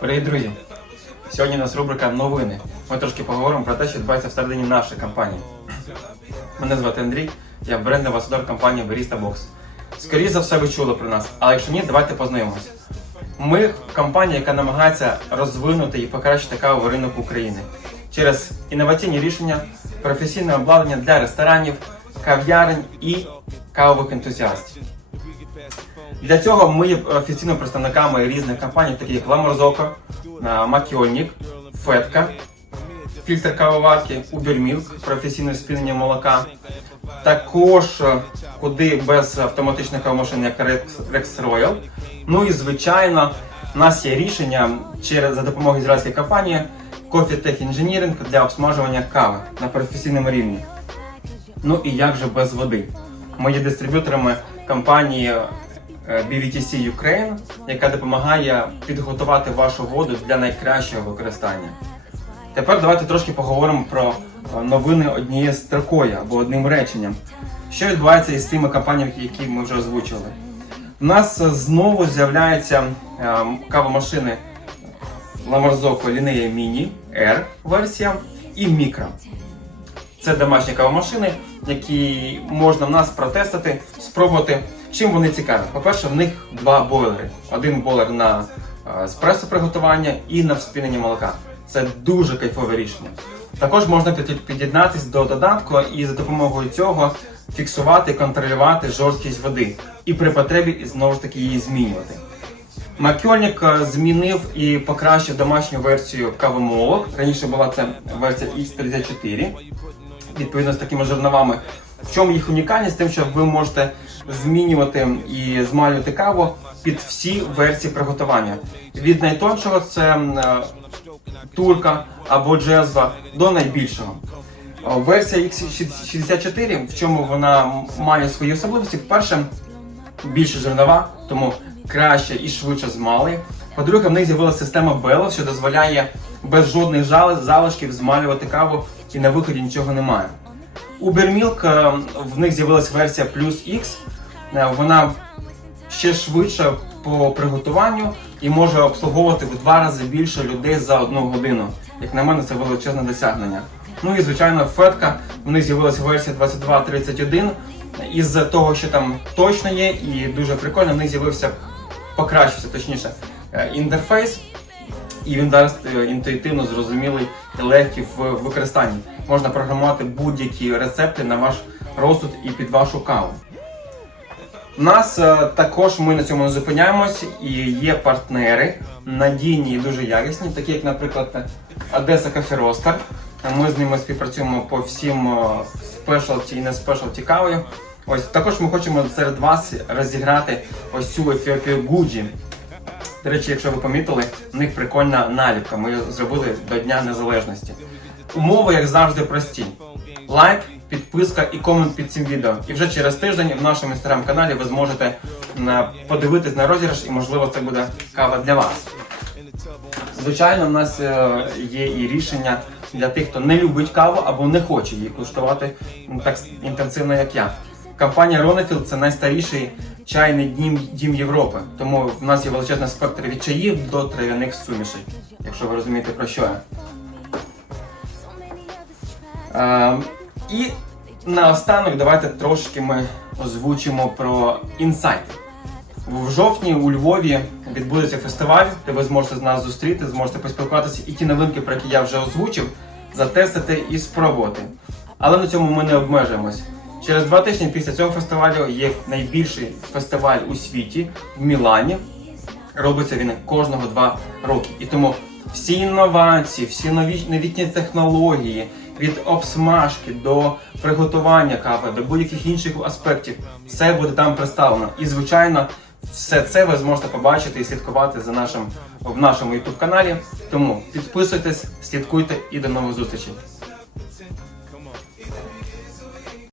Привіт, друзі! Сьогодні у нас рубрика новини. Ми трошки поговоримо про те, що відбувається всередині нашої компанії. Мене звати Андрій, я бренд-амбасадор компанії Barista Box. Скоріше за все, ви чули про нас, але якщо ні, давайте познайомимося. Ми компанія, яка намагається розвинути і покращити каву ринок України через інноваційні рішення, професійне обладнання для ресторанів, кав'ярень і кавових ентузіастів. Для цього ми є офіційними представниками різних компаній, такі як Ламорзоко, Макіольник, Фетка, фільтр кавоварки, Убермілк, професійне спінення молока. Також е, куди без автоматичної кавомашини, як Rex Royal. Ну і звичайно, у нас є рішення через за допомогою ізраїльської компанії Coffee Tech Engineering для обсмажування кави на професійному рівні. Ну і як же без води? Ми є дистриб'юторами компанії е, BVTC Ukraine, яка допомагає підготувати вашу воду для найкращого використання. Тепер давайте трошки поговоримо про е, новини однією строкою або одним реченням. Що відбувається із тими компаніями, які ми вже озвучили? У нас е, знову з'являються кавомашини Lamorzoco Linea Mini R версія і Micro. Це домашні кавомашини, які можна в нас протестити, спробувати. Чим вони цікаві? По-перше, в них два бойлери. Один бойлер на е, еспресо приготування і на вспінення молока. Це дуже кайфове рішення. Також можна під- під'єднатись до додатку і за допомогою цього фіксувати, контролювати жорсткість води і при потребі знову ж таки її змінювати. Макьольник е, змінив і покращив домашню версію кавомолок. Раніше була це версія X54, відповідно з такими жерновами. В чому їх унікальність? Тим, що ви можете змінювати і змалювати каву під всі версії приготування. Від найтоншого це е, турка або джезва до найбільшого. Версія X64, в чому вона має свої особливості. По-перше, більше жернова, тому краще і швидше змали. По-друге, в них з'явилася система Bello, що дозволяє без жодних залишків змалювати каву і на виході нічого немає. Ubermilk, е, в них з'явилася версія Plus X. Е, Вона ще швидше по приготуванню і може обслуговувати в два рази більше людей за одну годину. Як на мене, це величезне досягнення. Ну і звичайно, фетка. В них з'явилася версія 2231. Із того, що там точно є, і дуже прикольно, в них з'явився покращився, точніше, е, інтерфейс. І він зараз е, інтуїтивно зрозумілий і легкий в використанні. Можна програмувати будь-які рецепти на ваш розсуд і під вашу каву. У нас е, також ми на цьому не зупиняємось і є партнери надійні і дуже якісні, такі як, наприклад, Одеса Roaster. Ми з ними співпрацюємо по всім спешалті і не спешалті кавою. Ось також ми хочемо серед вас розіграти ось цю Ефіопію Гуджі. До речі, якщо ви помітили, у них прикольна наліпка. Ми її зробили до Дня Незалежності. Умови, як завжди, прості: лайк, підписка і комент під цим відео. І вже через тиждень в нашому інстаграм-каналі ви зможете подивитись на розіграш, і можливо це буде кава для вас. Звичайно, в нас е, є і рішення для тих, хто не любить каву або не хоче її куштувати так інтенсивно, як я. Компанія Ронефілд це найстаріший чайний дім, дім Європи. Тому в нас є величезний спектр від чаїв до трав'яних сумішей, якщо ви розумієте про що я. Е, і наостанок давайте трошки ми озвучимо про інсайт. В жовтні у Львові відбудеться фестиваль, де ви зможете з нас зустріти, зможете поспілкуватися і ті новинки, про які я вже озвучив, затестити і спробувати. Але на цьому ми не обмежуємось. Через два тижні після цього фестивалю є найбільший фестиваль у світі в Мілані. Робиться він кожного два роки. І тому всі інновації, всі нові новітні технології, від обсмажки до приготування кави, до будь-яких інших аспектів, все буде там представлено. І звичайно, все це ви зможете побачити і слідкувати за нашим в нашому YouTube каналі. Тому підписуйтесь, слідкуйте і до нових зустрічей.